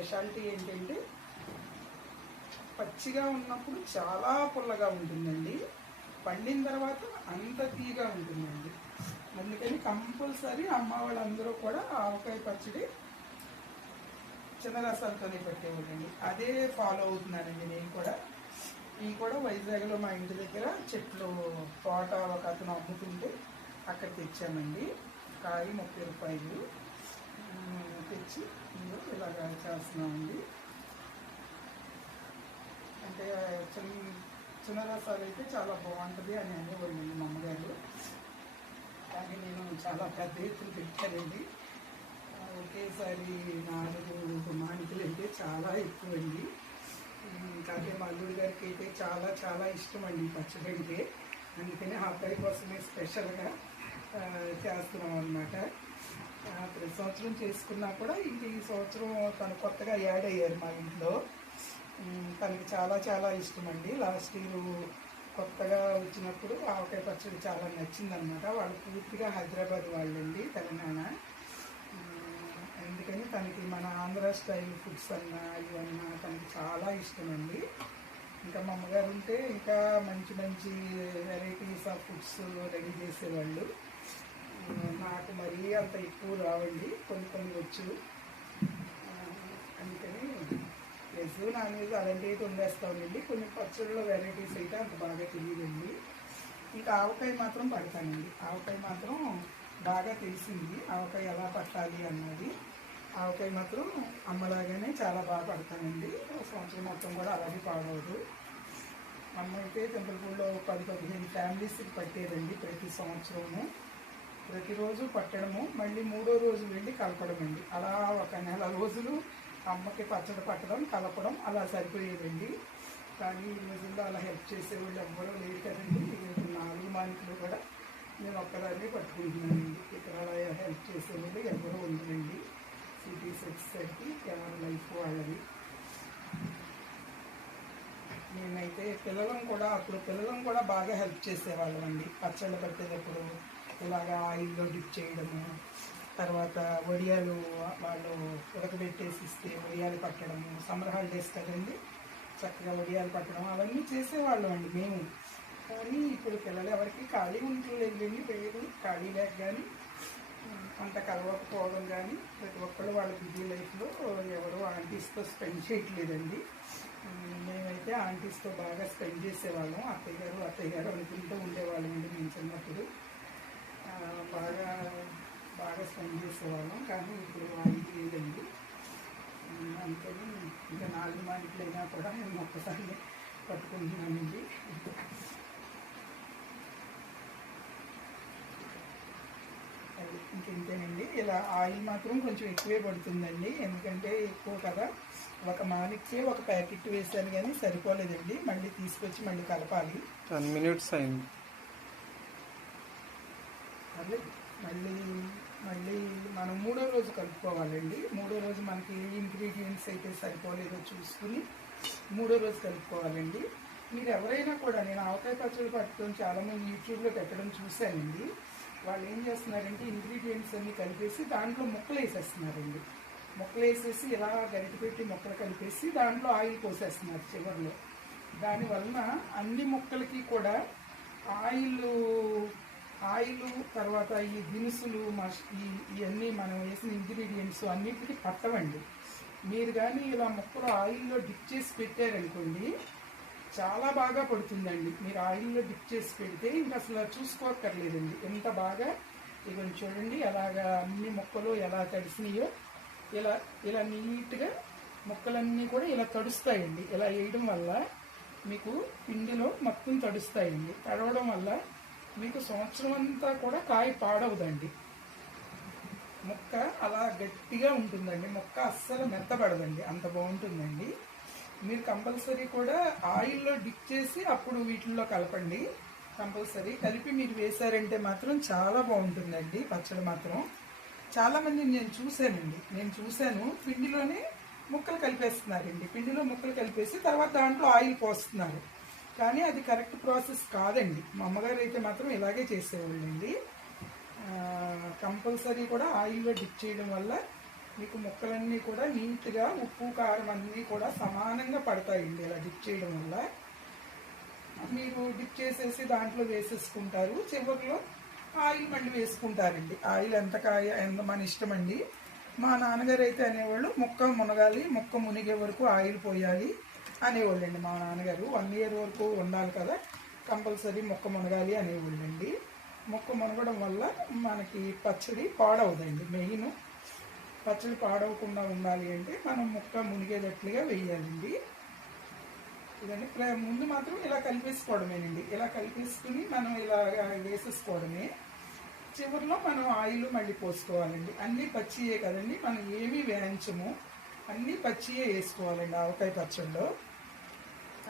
Speciality ఏంటంటే పచ్చిగా ఉన్నప్పుడు చాలా పుల్లగా ఉంటుందండి. పండిన తర్వాత అంత తీగా ఉంటుందండి. అందుకని కంపల్సరీ అమ్మ వాళ్ళందరూ కూడా ఆవకాయ పచ్చడి చిన్న రసాలతోనే పెట్టేవాళ్ళండి. అదే ఫాలో అవుతున్నానండి నేను కూడా. ఈ కూడా వైజాగ్లో మా ఇంటి దగ్గర చెట్లు తోట ఒక అతను అమ్ముతుంటే అక్కడ తెచ్చామండి. కాయ ముప్పై రూపాయలు. తెచ్చి ఇదిగో ఇలాగా చేస్తున్నామండి అంటే చిన్న చిన్న రసాలు అయితే చాలా బాగుంటుంది అని అనేవాళ్ళు మా అమ్మగారు కానీ నేను చాలా పెద్ద ఎత్తున పెట్టానండి ఒకేసారి నాలుగు మానికలు అయితే చాలా ఎక్కువ అండి కానీ మా అల్లుడి గారికి అయితే చాలా చాలా ఇష్టం అండి పచ్చడి అంటే అందుకని ఆ అబ్బాయి కోసమే స్పెషల్గా చేస్తున్నాం అనమాట ప్రతి సంవత్సరం చేసుకున్నా కూడా ఇంక ఈ సంవత్సరం తను కొత్తగా యాడ్ అయ్యారు మా ఇంట్లో. తనకి చాలా చాలా ఇష్టం అండి లాస్ట్ ఇయర్ కొత్తగా వచ్చినప్పుడు ఆవకాయ పచ్చడి చాలా నచ్చిందనమాట వాళ్ళు పూర్తిగా హైదరాబాద్ వాళ్ళండి తెలంగాణ. ఎందుకని అందుకని తనకి మన ఆంధ్ర స్టైల్ ఫుడ్స్ అన్నా ఇవన్నా తనకి చాలా ఇష్టం అండి ఇంకా మా అమ్మగారు ఉంటే ఇంకా మంచి మంచి వెరైటీస్ ఆఫ్ ఫుడ్స్ రెడీ చేసేవాళ్ళు. నాకు మరీ అంత ఎక్కువ రావండి. కొన్ని కొన్ని వచ్చు. అందుకని వెజ్ నాన్ వెజ్ అలాంటివి అయితే కొన్ని పచ్చళ్ళలో వెరైటీస్ అయితే అంత బాగా తెలియదండి. ఇంకా ఆవకాయ మాత్రం పడతానండి. ఆవకాయ మాత్రం బాగా తెలిసింది. ఆవకాయ ఎలా పట్టాలి అన్నది. ఆవకాయ మాత్రం అమ్మలాగానే చాలా బాగా పడతానండి. ఒక సంవత్సరం మొత్తం కూడా అలాగే పాడవదు. అమ్మ అయితే టెంపుల్పూర్లో పది పదిహేను ఫ్యామిలీస్కి పట్టేదండి ప్రతి సంవత్సరము. ప్రతిరోజు పట్టడము మళ్ళీ మూడో రోజు వెళ్ళి కలపడం అండి. అలా ఒక నెల రోజులు అమ్మకి పచ్చడి పట్టడం కలపడం అలా సరిపోయేదండి. కానీ ఈ రోజుల్లో అలా హెల్ప్ చేసేవాళ్ళు ఎవ్వరూ లేరు కదండి. నాలుగు మానికలు కూడా నేను ఒక్కదాన్ని పట్టుకుంటున్నానండి. ఇక్కడ అలా హెల్ప్ చేసేవాళ్ళు ఎవరూ ఉండరండి. సిటీస్ వచ్చేసరికి ఎవరి లైఫ్ వాళ్ళది. నేనైతే పిల్లలం కూడా అప్పుడు పిల్లలం కూడా బాగా హెల్ప్ చేసేవాళ్ళం అండి పచ్చళ్ళు పట్టేటప్పుడు ఇలాగా ఆయిల్లో డిప్ చేయడము తర్వాత వడియాలు వాళ్ళు ఉడకబెట్టేసి ఇస్తే వడియాలు పట్టడము సమ్మర్ హాలిడేస్ కదండి చక్కగా వడియాలు పట్టడం అవన్నీ చేసేవాళ్ళం అండి మేము. కానీ ఇప్పుడు పిల్లలు ఎవరికి ఖాళీ ఉంటుందండి పేరు ఖాళీ లేక కానీ అంత కలవకపోవడం కానీ ప్రతి ఒక్కళ్ళు వాళ్ళ బిజీ లైఫ్లో ఎవరు ఆంటీస్తో స్పెండ్ చేయట్లేదండి. మేమైతే ఆంటీస్తో బాగా స్పెండ్ చేసేవాళ్ళం అత్తయ్య గారు అత్తయ్య గారు అనుకుంటూ ఉండేవాళ్ళం అండి మేము చిన్నప్పుడు. బాగా బాగా స్పెండ్ చేసేవాళ్ళం. కానీ ఇప్పుడు అది లేదండి అందుకని ఇంకా నాలుగు మాటలైనా కూడా నేను ఒక్కసారి పట్టుకుంటున్నానండి అది ఇంకేంటేనండి ఇలా ఆయిల్ మాత్రం కొంచెం ఎక్కువే పడుతుందండి. ఎందుకంటే ఎక్కువ కదా. ఒక మానిక్కే ఒక ప్యాకెట్ వేసాను కానీ సరిపోలేదండి. మళ్ళీ తీసుకొచ్చి మళ్ళీ కలపాలి. టెన్ మినిట్స్ అయింది. అదే మళ్ళీ మళ్ళీ మనం మూడో రోజు కలుపుకోవాలండి. మూడో రోజు మనకి ఏ ఇంగ్రీడియంట్స్ అయితే సరిపోలేదో చూసుకుని మూడో రోజు కలుపుకోవాలండి. మీరు ఎవరైనా కూడా నేను ఆవకాయ పచ్చడి పట్టుకొని చాలామంది యూట్యూబ్లో పెట్టడం చూశానండి. వాళ్ళు ఏం చేస్తున్నారంటే ఇంగ్రీడియంట్స్ అన్నీ కలిపేసి దాంట్లో ముక్కలు వేసేస్తున్నారండి. ముక్కలు వేసేసి ఇలా గరిటె పెట్టి ముక్కలు కలిపేసి దాంట్లో ఆయిల్ పోసేస్తున్నారు చివరిలో. దానివలన అన్ని ముక్కలకి కూడా ఆయిల్ ఆయిల్ తర్వాత ఈ దినుసులు మష్ ఇవన్నీ మనం వేసిన ఇంగ్రీడియంట్స్ అన్నిటికీ పట్టవండి. మీరు కానీ ఇలా ముక్కలు ఆయిల్లో డిప్ చేసి పెట్టారనుకోండి చాలా బాగా పడుతుందండి. మీరు ఆయిల్లో డిప్ చేసి పెడితే ఇంకా అసలు చూసుకోక్కర్లేదండి. ఎంత బాగా? ఇవన్నీ చూడండి ఎలాగా అన్ని ముక్కలు ఎలా తడిసినాయో ఇలా ఇలా నీట్గా ముక్కలన్నీ కూడా ఇలా తడుస్తాయండి. ఇలా వేయడం వల్ల మీకు పిండిలో మొత్తం తడుస్తాయండి. తడవడం వల్ల మీకు సంవత్సరం అంతా కూడా కాయ పాడవదండి. ముక్క అలా గట్టిగా ఉంటుందండి. మొక్క అస్సలు మెత్తబడదండి. అంత బాగుంటుందండి. మీరు కంపల్సరీ కూడా ఆయిల్లో డిప్ చేసి అప్పుడు వీటిల్లో కలపండి. కంపల్సరీ కలిపి మీరు వేశారంటే మాత్రం చాలా బాగుంటుందండి. పచ్చడి మాత్రం. చాలామందిని నేను చూశానండి. నేను చూశాను. పిండిలోనే ముక్కలు కలిపేస్తున్నారండి. పిండిలో ముక్కలు కలిపేసి తర్వాత దాంట్లో ఆయిల్ పోస్తున్నారు. కానీ అది కరెక్ట్ ప్రాసెస్ కాదండి. మా అమ్మగారు అయితే మాత్రం ఇలాగే చేసేవాళ్ళండి. కంపల్సరీ కూడా ఆయిల్లో డిప్ చేయడం వల్ల మీకు ముక్కలన్నీ కూడా నీట్గా ఉప్పు కారం అన్నీ కూడా సమానంగా పడతాయండి ఇలా డిప్ చేయడం వల్ల. మీరు డిప్ చేసేసి దాంట్లో వేసేసుకుంటారు. చివరిలో ఆయిల్ మళ్ళీ వేసుకుంటారండి. ఆయిల్ ఎంత కాయ ఎంత మన ఇష్టం అండి మా నాన్నగారు అయితే అనేవాళ్ళు ముక్క మునగాలి ముక్క మునిగే వరకు ఆయిల్ పోయాలి. అనేవాళ్ళండి మా నాన్నగారు. వన్ ఇయర్ వరకు ఉండాలి కదా. కంపల్సరీ మొక్క మునగాలి అనేవాళ్ళండి. మొక్క మునగడం వల్ల మనకి పచ్చడి పాడవదండి. మెయిన్ పచ్చడి పాడవకుండా ఉండాలి అంటే మనం ముక్క మునిగేటట్లుగా వేయాలండి. ఇదండి. ప్ర- ముందు మాత్రం ఇలా కలిపేసుకోవడమేనండి. ఇలా కలిపేసుకుని మనం ఇలా వేసేసుకోవడమే. చివరిలో మనం ఆయిల్ మళ్ళీ పోసుకోవాలండి. అన్నీ పచ్చియే కదండి. మనం ఏమీ వేయించము. అన్నీ పచ్చియే వేసుకోవాలండి. ఆవకాయ పచ్చడిలో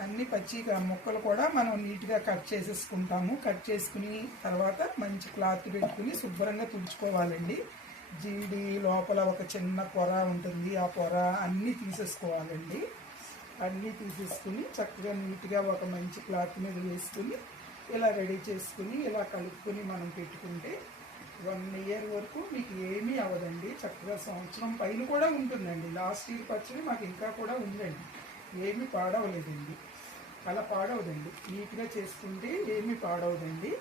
అన్ని పచ్చి ముక్కలు కూడా మనం నీట్గా కట్ చేసేసుకుంటాము. కట్ చేసుకుని తర్వాత మంచి క్లాత్ పెట్టుకుని శుభ్రంగా తుడుచుకోవాలండి. జీడి లోపల ఒక చిన్న పొర ఉంటుంది. ఆ పొర అన్నీ తీసేసుకోవాలండి. అన్నీ తీసేసుకుని చక్కగా నీట్గా ఒక మంచి క్లాత్ మీద వేసుకుని ఇలా రెడీ చేసుకుని ఇలా కలుపుకొని మనం పెట్టుకుంటే వన్ ఇయర్ వరకు మీకు ఏమీ అవ్వదండి. చక్కగా సంవత్సరం పైన కూడా ఉంటుందండి. లాస్ట్ ఇయర్ పచ్చడి మాకు ఇంకా కూడా ఉందండి. ఏమీ పాడవలేదండి. అలా పాడవదండి. నీట్గా చేసుకుంటే ఏమీ పాడవదండి.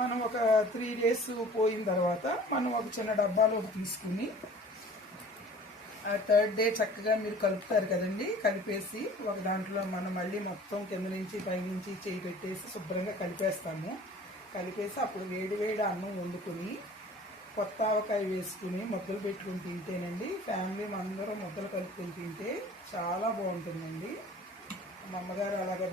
మనం ఒక త్రీ డేస్ పోయిన తర్వాత మనం ఒక చిన్న డబ్బాలో తీసుకుని ఆ థర్డ్ డే చక్కగా మీరు కలుపుతారు కదండి. కలిపేసి ఒక దాంట్లో మనం మళ్ళీ మొత్తం కింద నుంచి పైనుంచి చేయి పెట్టేసి శుభ్రంగా కలిపేస్తాము. కలిపేసి అప్పుడు వేడి వేడి అన్నం వండుకొని కొత్త ఆవకాయ వేసుకుని ముద్దలు పెట్టుకుని తింటేనండి ఫ్యామిలీ అందరం ముద్దలు కలుపుకొని తింటే చాలా బాగుంటుందండి. మా అమ్మగారు అలాగ